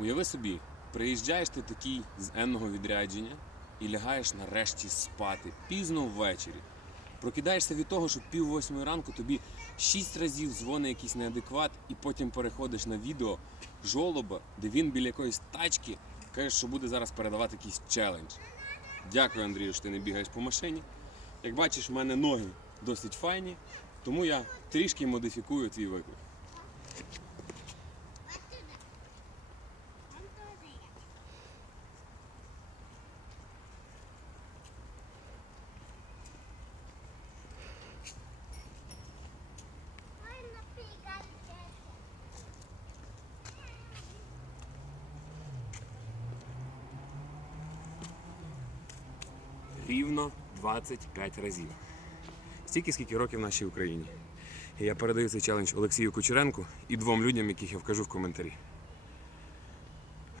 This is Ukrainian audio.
Уяви собі, приїжджаєш ти такий з енного відрядження і лягаєш нарешті спати пізно ввечері. Прокидаєшся від того, що пів восьмої ранку тобі шість разів дзвонить якийсь неадекват, і потім переходиш на відео жолоба, де він біля якоїсь тачки каже, що буде зараз передавати якийсь челендж. Дякую, Андрію, що ти не бігаєш по машині. Як бачиш, в мене ноги досить файні, тому я трішки модифікую твій виклик. Рівно 25 разів. Стільки, скільки років в нашій Україні. І я передаю цей челендж Олексію Кучеренку і двом людям, яких я вкажу в коментарі.